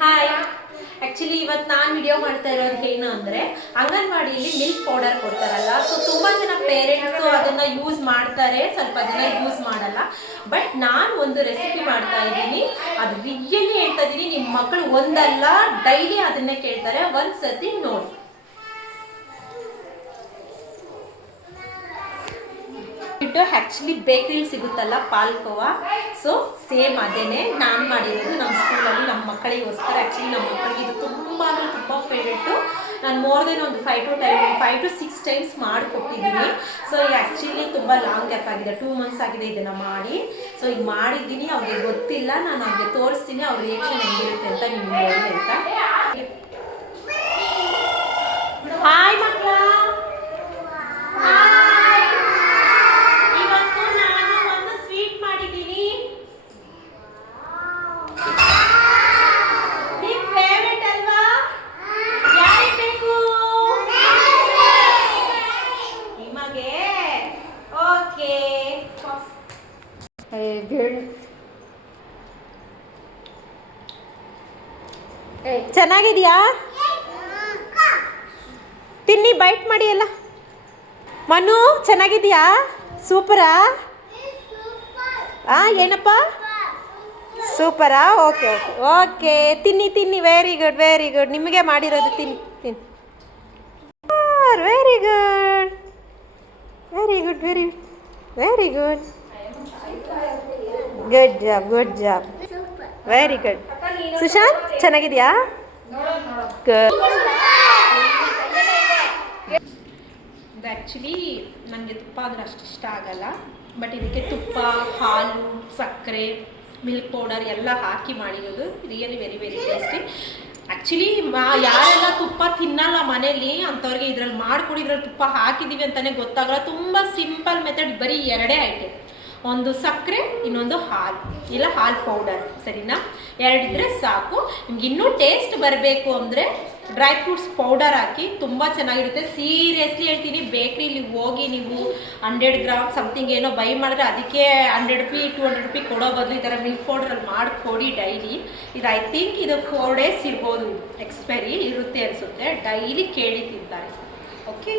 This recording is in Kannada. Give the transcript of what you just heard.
ಹಾಯ್, ಆ್ಯಕ್ಚುಲಿ ಇವತ್ತು ನಾನು ವಿಡಿಯೋ ಮಾಡ್ತಾ ಇರೋದು ಏನು ಅಂದರೆ, ಅಂಗನವಾಡಿಯಲ್ಲಿ ಮಿಲ್ಕ್ ಪೌಡರ್ ಕೊಡ್ತಾರಲ್ಲ. ಸೊ ತುಂಬ ಜನ ಪೇರೆಂಟ್ಸು ಅದನ್ನು ಯೂಸ್ ಮಾಡ್ತಾರೆ, ಸ್ವಲ್ಪ ಜನ ಯೂಸ್ ಮಾಡಲ್ಲ. ಬಟ್ ನಾನು ಒಂದು ರೆಸಿಪಿ ಮಾಡ್ತಾ ಇದ್ದೀನಿ, ಅದು ರಿಯಲಿ ಹೇಳ್ತಾ ಇದ್ದೀನಿ, ನಿಮ್ಮ ಮಕ್ಕಳು ಒಂದಲ್ಲ ಡೈಲಿ ಅದನ್ನೇ ಕೇಳ್ತಾರೆ. ಒಂದು ಸತಿ ನೋಡಿ. ಆ್ಯಕ್ಚುಲಿ ಬೇಕ್ರಿಲಿ ಸಿಗುತ್ತಲ್ಲ ಪಾಲ್ಕೋವಾ, ಸೊ ಸೇಮ್ ಅದೇನೆ ನಾನು ಮಾಡಿರೋದು ನಮ್ಮ ಸ್ಕೂಲಲ್ಲಿ ನಮ್ಮ ಮಕ್ಕಳಿಗೋಸ್ಕರ. ಆ್ಯಕ್ಚುಲಿ ನಮ್ಮ ಮಕ್ಕಳಿಗೆ ಇದು ತುಂಬ ಫೇವ್ರೇಟು. ನಾನು ಮೋರ್ ದೆನ್ ಒಂದು 5 to 6 ಟೈಮ್ಸ್ ಮಾಡಿಕೊಟ್ಟಿದ್ದೀನಿ. ಸೊ ಈಗ ಆ್ಯಕ್ಚುಲಿ ತುಂಬ ಲಾಂಗ್ ಗ್ಯಾಪ್ ಆಗಿದೆ, 2 months ಆಗಿದೆ ಇದನ್ನು ಮಾಡಿ. ಸೊ ಈಗ ಮಾಡಿದ್ದೀನಿ, ಅವ್ರಿಗೆ ಗೊತ್ತಿಲ್ಲ, ನಾನು ಅವ್ರಿಗೆ ತೋರಿಸ್ತೀನಿ ಅವ್ರ ರಿಯಾಕ್ಷನ್ ಹೆಂಗಿರುತ್ತೆ ಅಂತ ನಿಮ್ಗೆ ಹೇಳಿ ಆಯ್ತಾ. ಹಾಯ್ ಮಕ್ಕಳ, ಚೆನ್ನಾಗಿದೆಯಾ? ತಿನ್ನಿ, ಬೈಟ್ ಮಾಡಿ ಎಲ್ಲ. ಮನು ಚೆನ್ನಾಗಿದೆಯಾ? ಸೂಪರಾ? ಏನಪ್ಪ ಸೂಪರಾ? ಓಕೆ ಓಕೆ ಓಕೆ, ತಿನ್ನಿ. Very good. ನಿಮಗೆ ಮಾಡಿರೋದು ತಿನ್ನಿ. Very good. Good job. Very good. Sushant ಚೆನ್ನಾಗಿದೆಯಾ? ಗುಡ್. ಇದು ಆ್ಯಕ್ಚುಲಿ ನನಗೆ ತುಪ್ಪ ಅಂದರೆ ಅಷ್ಟು ಇಷ್ಟ ಆಗಲ್ಲ, ಬಟ್ ಇದಕ್ಕೆ ತುಪ್ಪ, ಹಾಲು, ಸಕ್ಕರೆ, ಮಿಲ್ಕ್ ಪೌಡರ್ ಎಲ್ಲ ಹಾಕಿ ಮಾಡಿರೋದು. Really very tasty. ಆ್ಯಕ್ಚುಲಿ ಯಾರೆಲ್ಲ ತುಪ್ಪ ತಿನ್ನಲ್ಲ ಮನೇಲಿ ಅಂಥವ್ರಿಗೆ ಇದರಲ್ಲಿ ಮಾಡಿಕೊಡಿ. ಇದರಲ್ಲಿ ತುಪ್ಪ ಹಾಕಿದ್ದೀವಿ ಅಂತಲೇ ಗೊತ್ತಾಗಲ್ಲ. ತುಂಬ ಸಿಂಪಲ್ ಮೆಥಡ್, ಬರೀ 2 ಐಟಮ್, ಒಂದು ಸಕ್ಕರೆ, ಇನ್ನೊಂದು ಹಾಲು, ಇಲ್ಲ ಹಾಲು ಪೌಡರ್, ಸರಿನಾ? 2 ಇದ್ದರೆ ಸಾಕು. ನಿಮ್ಗೆ ಇನ್ನೂ ಟೇಸ್ಟ್ ಬರಬೇಕು ಅಂದರೆ ಡ್ರೈ ಫ್ರೂಟ್ಸ್ ಪೌಡರ್ ಹಾಕಿ, ತುಂಬ ಚೆನ್ನಾಗಿರುತ್ತೆ. ಸೀರಿಯಸ್ಲಿ ಹೇಳ್ತೀನಿ, ಬೇಕ್ರಿಲಿ ಹೋಗಿ ನೀವು 100 ಗ್ರಾಮ್ ಸಮಥಿಂಗ್ ಏನೋ ಬೈ ಮಾಡಿದ್ರೆ ಅದಕ್ಕೆ 100 ರೂಪಿ 200 ರೂಪಿ ಕೊಡೋ ಬದಲು ಈ ಥರ ಮಿಲ್ಕ್ ಪೌಡ್ರಲ್ಲಿ ಮಾಡಿಕೊಡಿ ಡೈಲಿ. ಇದು ಐ ಥಿಂಕ್ ಇದು 4 days ಇರ್ಬೋದು, ಎಕ್ಸ್ಪೈರಿ ಇರುತ್ತೆ ಅನಿಸುತ್ತೆ. ಡೈಲಿ ಕೇಳಿ ತಿಂತಾರೆ. ಓಕೆ.